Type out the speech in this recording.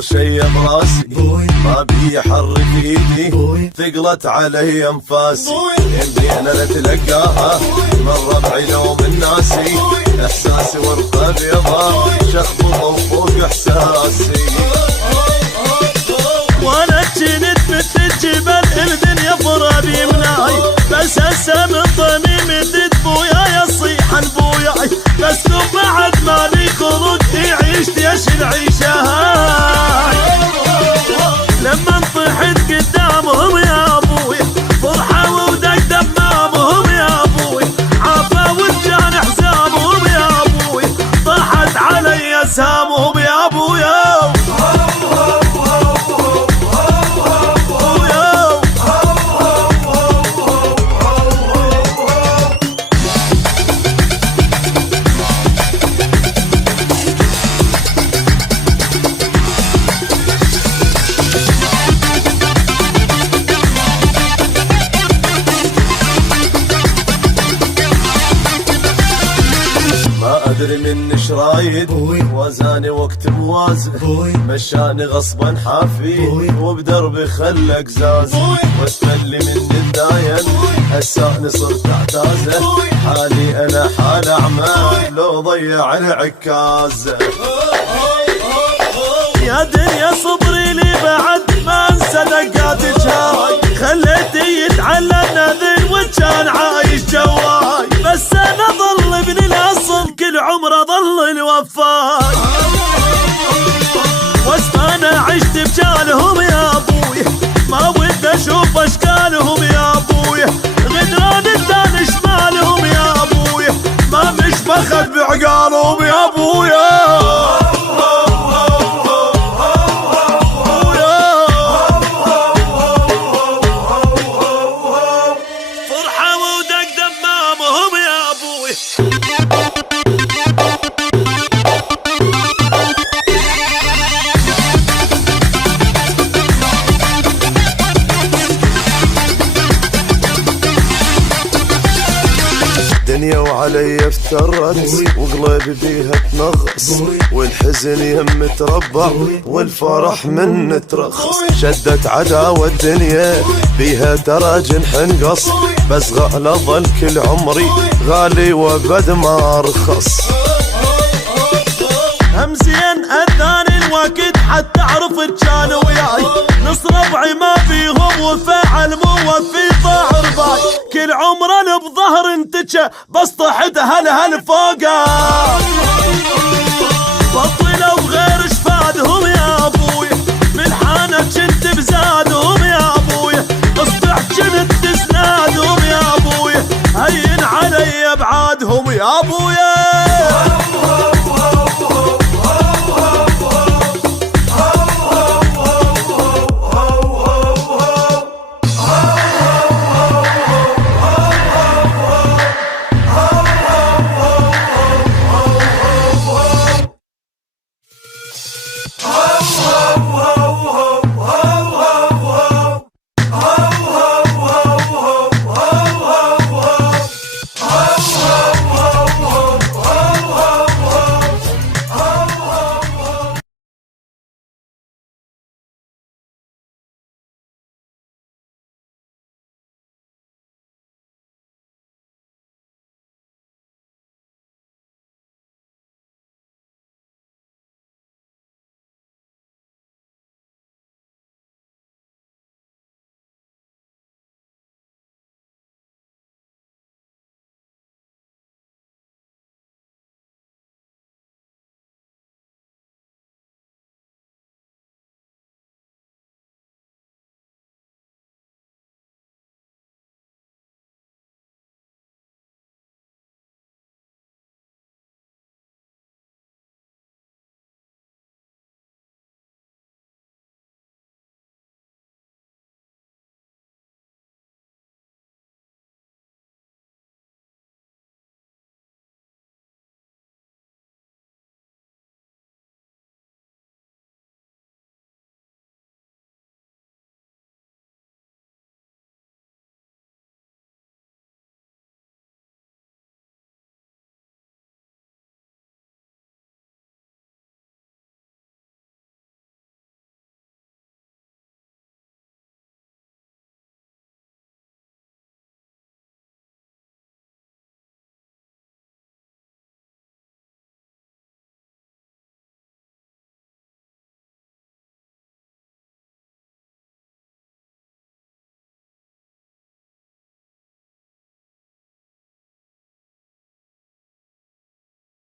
صار شي براسي ما بي يحرك ايدي ثقلت علي انفاسي يمدي انا نتلقاها من ربعي لو من ناسي احساسي ورقه بيضا شخبطه وفوق احساسي وانا جنت مثل الجبل الدنيا فرابي مناي بس هسه من ضميمي بويا يصيح البوياي بس لو بعد مالي خلق يعيش ليش العيشه هاي لما طحت قدامهم يا ابوي فرحوا ودق دمامهم يا ابوي عافا وجان حسابهم يا ابوي طاحت علي اسهامهم يا ابويا ادري من شرايد وزاني وقت موازن مشاني غصبا حافي وبدربي خلق زاز واستلي من الداين هساني صرت اعتازه حالي انا حال اعمى لو ضيع العكاز يا دنيا صبري لي بعد ما انسى دقاتك هاي خليتي يتعلى النذل وكان عايش جواي بس انا ظل ابن الاصل كل عمره ظل الوفاي واسمع انا عشت بجالهم يا ابوي ما ودي اشوف اشكالهم يا ابوي غدران الدان شمالهم يا ابوي ما مش بخد بعقالهم يا ابويا دنيا وعلي افترت وقلبي بيها تنغص والحزن يم تربع والفرح من ترخص شدت عداوة الدنيا بيها تراجن حنقص بس غالى ظل كل عمري غالي وبد ما رخص همزين اذاني الوقت حتى اعرف كان وياي نص ربعي ما فيهم وفاعل موفي ضاع رباي كل عمره بظهر انتجه بس طحت هل فوقه بطلوا غير شفادهم يا ابوي من حانه كنت بزادهم يا ابوي اصبح كنت تسنادهم يا ابوي هين علي ابعادهم يا ابويا oh, oh, oh.